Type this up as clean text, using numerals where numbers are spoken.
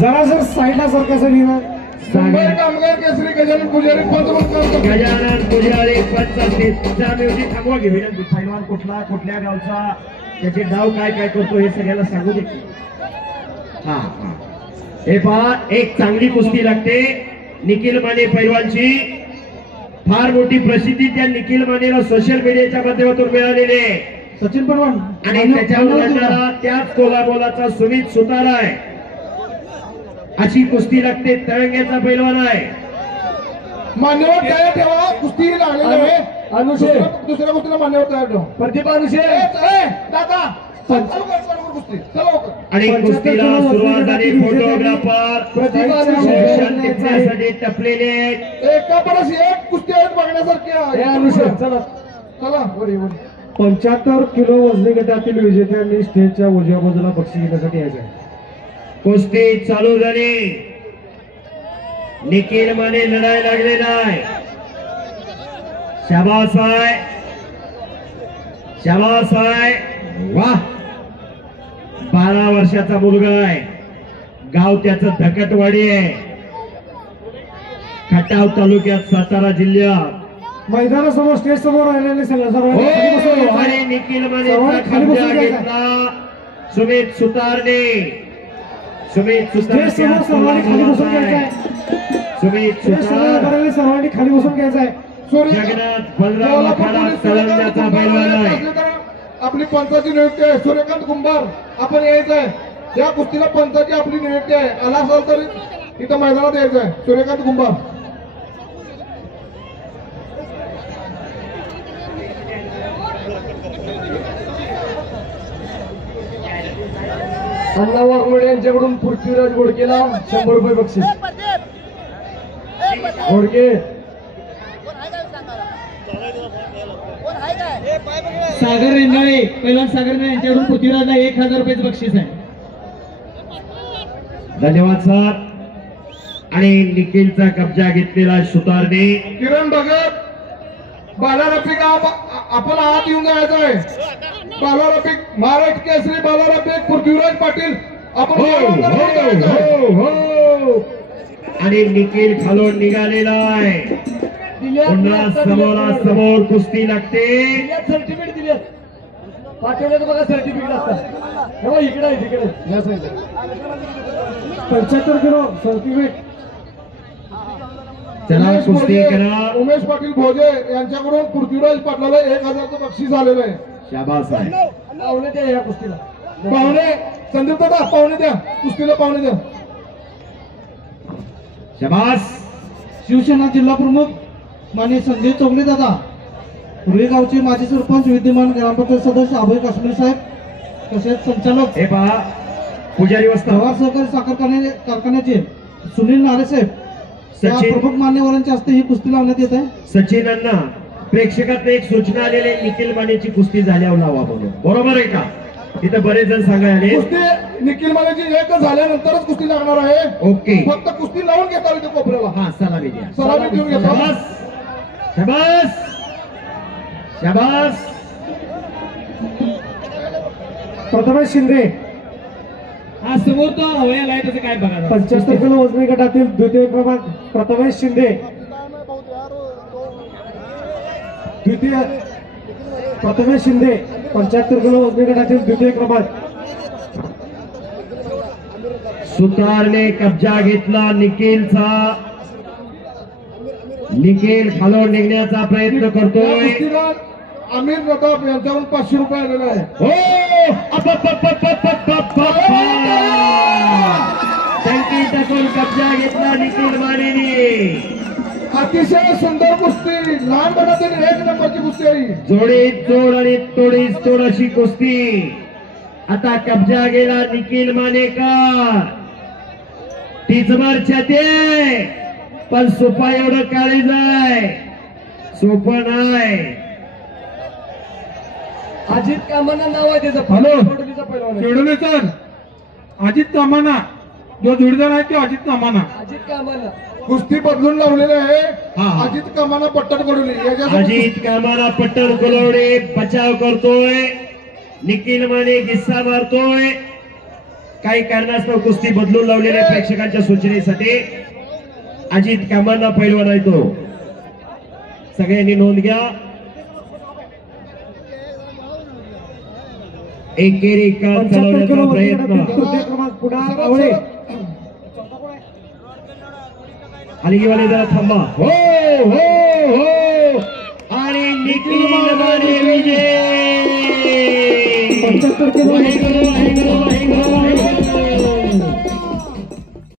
जरा जर साईडला सरकायचं नियम कामगार केसरी गजानन पुजारी गजानन पुजारी पंचायतीचा म्युझिक थांबवा घे विनंती. पैलवान कुठल्या गावचा, त्याचे डाव काय काय करतो हे सगळ्याला सांगू दे. हा हे पहा, एक चांगली कुस्ती लागते. निखिल माने पैलवानची फार मोठी प्रसिद्धी त्या निखिल मानेला सोशल मीडियाच्या माध्यमातून मिळालेली आहे. सचिन पैलवान आणि त्याच्यावर लढणारा त्याच कोलाबोलाचा सुमित सुतार आहे. अशी कुस्ती लागते. तळंग्याचा पैलवान आहे. मान्यवर तयार ठेवा. कुस्ती लागलेली आहे. दुसऱ्या गोष्टीला मान्यवर तयार ठेवा. प्रतिभा दादा कुस्ती आणि कुस्तीला सुरुवात झाली. फोटोग्राफर टिपण्यासाठी टपलेले आहेत. एका परस एक कुस्ती आहेत बघण्यासारखी आहे. चला 75 किलो वजनी गटातील विजेत्यांनी स्टेजच्या उजव्या बाजूला बक्षीस घेण्यासाठी यायचं आहे. कुस्ती चालू झाली. निखिल माने लढाई लागलेला आहे. शाबास आहे, शाबास आहे. वाह, 12 वर्षाचा मुलगा आहे. गाव त्याचं धकटवाडी आहे. खटाव तालुक्यात, सातारा जिल्ह्यात. मैदानासमोर स्टेज समोर राहिलेले सगळं आणि निखिल मानेचा कब्जा घेतला सुमित सुतारने. सुमित सुतार सर्वांनी खाली बसून घ्यायचं आहे. जगन्नाथ बलराम आखाडा तळंग्याचा पैलवान आहे. आपली पंचाची नियुक्ती आहे. सूर्यकांत कुंभार आपण यायचं आहे. या कुस्तीला पंचाची आपली नियुक्ती आहे. आला असाल तर इथं मैदानात यायचं आहे. सूर्यकांत कुंभार. अण्णा वाघमोडे यांच्याकडून पृथ्वीराज घोडकेला 100 रुपये बक्षीस. घोडके सागर रेंदाळे पैलवान सागर रेंदाळे यांच्याकडून पृथ्वीराजला 1000 रुपयाचं बक्षीस आहे. धन्यवाद सर. आणि निखिलचा कब्जा घेतलेला सुतारने. किरण भगत, बाला रफिक आपण आत येऊन जायचं आहे. बाला रफिक, महाराष्ट्र केसरी बाला रफिक, पृथ्वीराज पाटील आपण आणि निखिल खालून निघालेला आहे. पुन्हा समोरासमोर कुस्ती लागते. सर्टिफिकेट दिले पाठवलं बघा. सर्टिफिकेट असतात इकडे आहे, तिकडे 75 किलो सर्टिफिकेट. चला कुस्ती करा. उमेश पाटील भोजे यांच्याकडून पृथ्वीराज पाटलाला 1000चं बक्षीस आलेलं आहे. शाबास आहे. पाहुणे द्या या कुस्तीला. पाहुणे संदीप दादा पाहुणे द्या. कुस्तीला पाहुणे द्या. शाबास. शिवसेना जिल्हा प्रमुख माननीय संजय चौगले दादा, पुणे गावचे माजी सरपंच, विद्यमान ग्रामपंचायत सदस्य अभय काश्मीर साहेब, तसेच संचालक हे पहा, पुजारी वस्ता पवार सहकारी साखर कारखान्याचे सुनील नारे साहेब, सचिन प्रमुख मान्यवरांच्या हस्ते ही कुस्ती लावण्यात येत आहे. सचिन अण्णा, प्रेक्षकात एक सूचना आलेली आहे, निखिल मानेची कुस्ती झाल्यावर लावा म्हणून. बरोबर आहे का? इथं बरेच जण सांगायले कुस्ती निखिल मानेची एक झाल्यानंतरच कुस्ती लागणार आहे. ओके, फक्त कुस्ती लावून घेता येते कोपऱ्याला. हा, सलामी द्या. सलामी देऊन घेता. शाबास शाबास शाबास. प्रथमेश शिंदे हा समोर तो हवयाला आहे, त्याचं काय बघा. 75 किलो वजनी गटातील द्वितीय क्रमांक प्रथमेश शिंदे. प्रथमेश शिंदे 75 किलो वजनी गटातील द्वितीय क्रमांक. सुतारने कब्जा घेतला निखिलचा. निखिल खालून निघण्याचा प्रयत्न करतोय. आमिर नदाब यांच्याकडून 500 रुपये आलेला आहे. हो, टंकी टाकून कब्जा घेतला निखिल मानेने. अतिशय सुंदर कुस्ती, लहान गटातील 1 नंबरची कुस्ती आहे. जोडीत जोड आणि तोडीस तोड अशी कुस्ती. आता कब्जा गेला निखिल मानेकर. टिचमार छाते, पण सोपा एवढं काळीज आहे, सोपं नाही. अजित कामाना नाव आहे त्याचं. खेळवले अजित कामाना, जो जोडीदार आहे तो अजित कामाना. अजित कामाना कुस्ती बदलून लावलेली आहे. हा. अजित कामाना पट्टन कडवली. अजित कामाला पट्टन कुलवडे बचाव करतोय. निखिल माने गिस्सा मारतोय. काही कारणास्तव कुस्ती बदलून लावलेल्या प्रेक्षकांच्या सूचनेसाठी अजित कामांना पैलवान आहे तो, सगळ्यांनी नोंद घ्या. एकेरी कान 75 चालवण्याचा किलो वजनी प्रयत्न. गटातील तृतीय क्रमांक पुढा आवळे. हलगीवाले जरा थांबा. हो हो हो आणि निखिल माने विजय. 75 किलो वाहेगुरु वाहेगुरु वाहेगुरु वाहेगुरु.